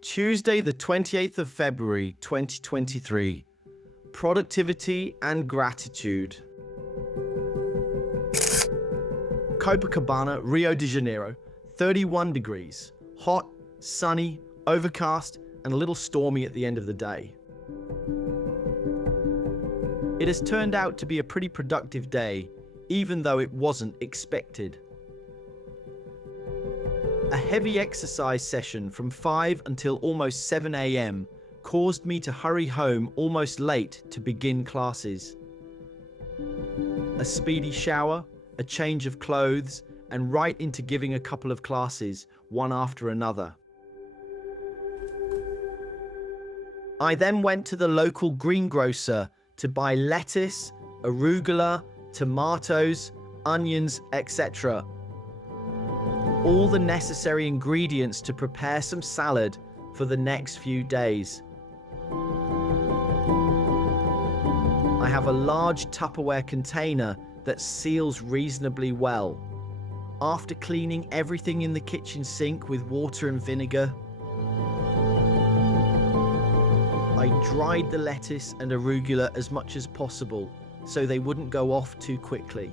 Tuesday, the 28th of February, 2023. Productivity and gratitude. Copacabana, Rio de Janeiro, 31 degrees. Hot, sunny, overcast, and a little stormy at the end of the day. It has turned out to be a pretty productive day, even though it wasn't expected. A heavy exercise session from 5 until almost 7 a.m. caused me to hurry home almost late to begin classes. A speedy shower, a change of clothes, and right into giving a couple of classes, one after another. I then went to the local greengrocer to buy lettuce, arugula, tomatoes, onions, etc. All the necessary ingredients to prepare some salad for the next few days. I have a large Tupperware container that seals reasonably well. After cleaning everything in the kitchen sink with water and vinegar, I dried the lettuce and arugula as much as possible so they wouldn't go off too quickly.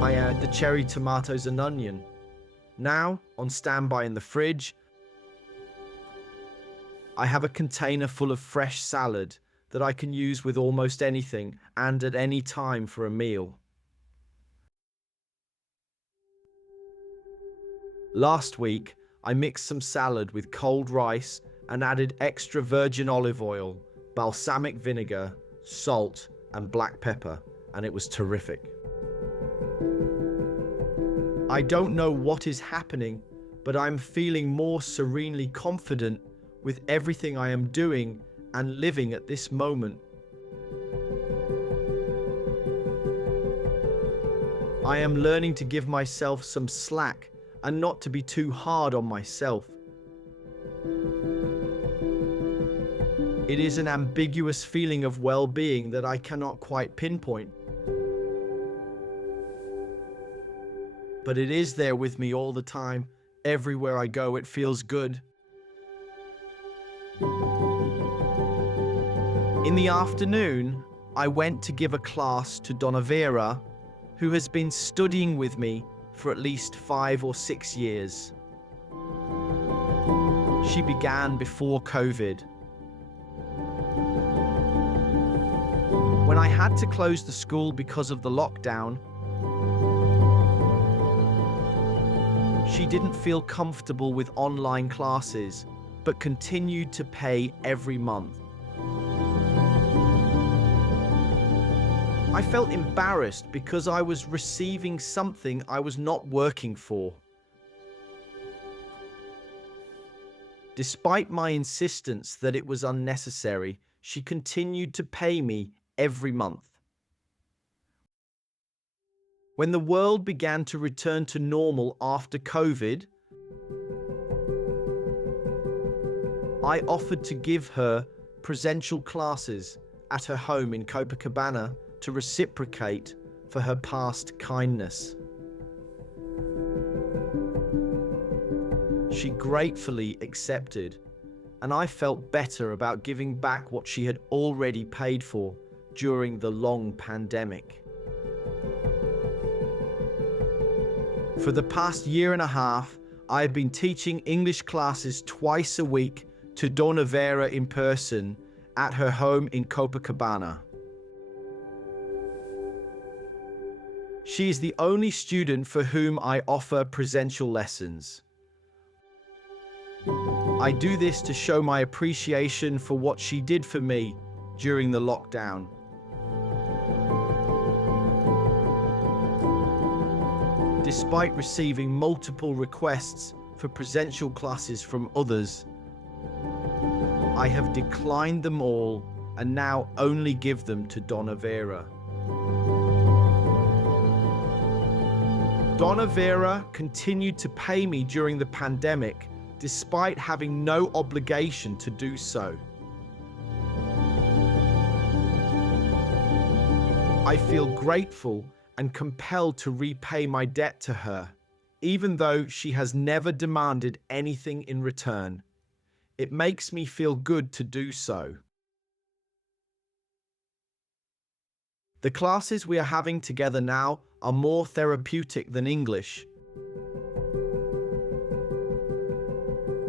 I add the cherry tomatoes and onion. Now, on standby in the fridge, I have a container full of fresh salad that I can use with almost anything and at any time for a meal. Last week, I mixed some salad with cold rice and added extra virgin olive oil, balsamic vinegar, salt, and black pepper, and it was terrific. I don't know what is happening, but I'm feeling more serenely confident with everything I am doing and living at this moment. I am learning to give myself some slack and not to be too hard on myself. It is an ambiguous feeling of well-being that I cannot quite pinpoint. But it is there with me all the time. Everywhere I go, it feels good. In the afternoon, I went to give a class to Dona Vera, who has been studying with me for at least 5 or 6 years. She began before COVID. When I had to close the school because of the lockdown, she didn't feel comfortable with online classes, but continued to pay every month. I felt embarrassed because I was receiving something I was not working for. Despite my insistence that it was unnecessary, she continued to pay me every month. When the world began to return to normal after COVID, I offered to give her presential classes at her home in Copacabana to reciprocate for her past kindness. She gratefully accepted, and I felt better about giving back what she had already paid for during the long pandemic. For the past year and a half, I have been teaching English classes twice a week to Dona Vera in person at her home in Copacabana. She is the only student for whom I offer presential lessons. I do this to show my appreciation for what she did for me during the lockdown. Despite receiving multiple requests for presential classes from others, I have declined them all and now only give them to Dona Vera. Dona Vera continued to pay me during the pandemic despite having no obligation to do so. I feel grateful and compelled to repay my debt to her. even though she has never demanded anything in return. It makes me feel good to do so. The classes we are having together now are more therapeutic than English,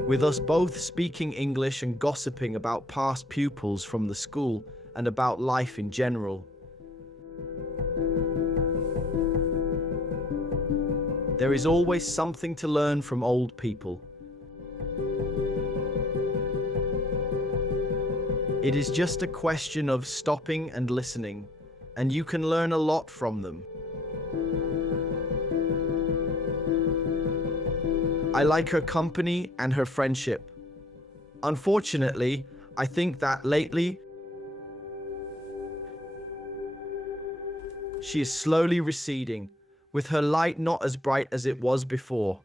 with us both speaking English and gossiping about past pupils from the school and about life in general. There is always something to learn from old people. It is just a question of stopping and listening, and you can learn a lot from them. I like her company and her friendship. Unfortunately, I think that lately, she is slowly receding, with her light not as bright as it was before.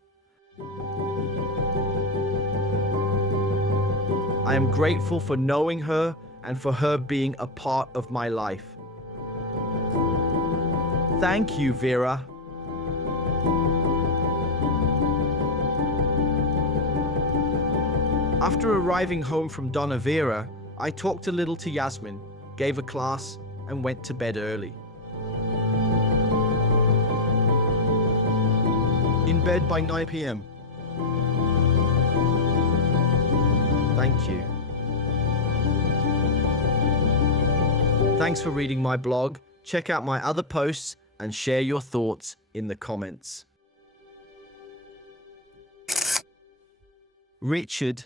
I am grateful for knowing her and for her being a part of my life. Thank you, Vera. After arriving home from Dona Vera, I talked a little to Yasmin, gave a class, and went to bed early. In bed by 9 p.m. Thank you. Thanks for reading my blog. Check out my other posts and share your thoughts in the comments. Richard.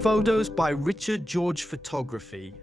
Photos by Richard George Photography.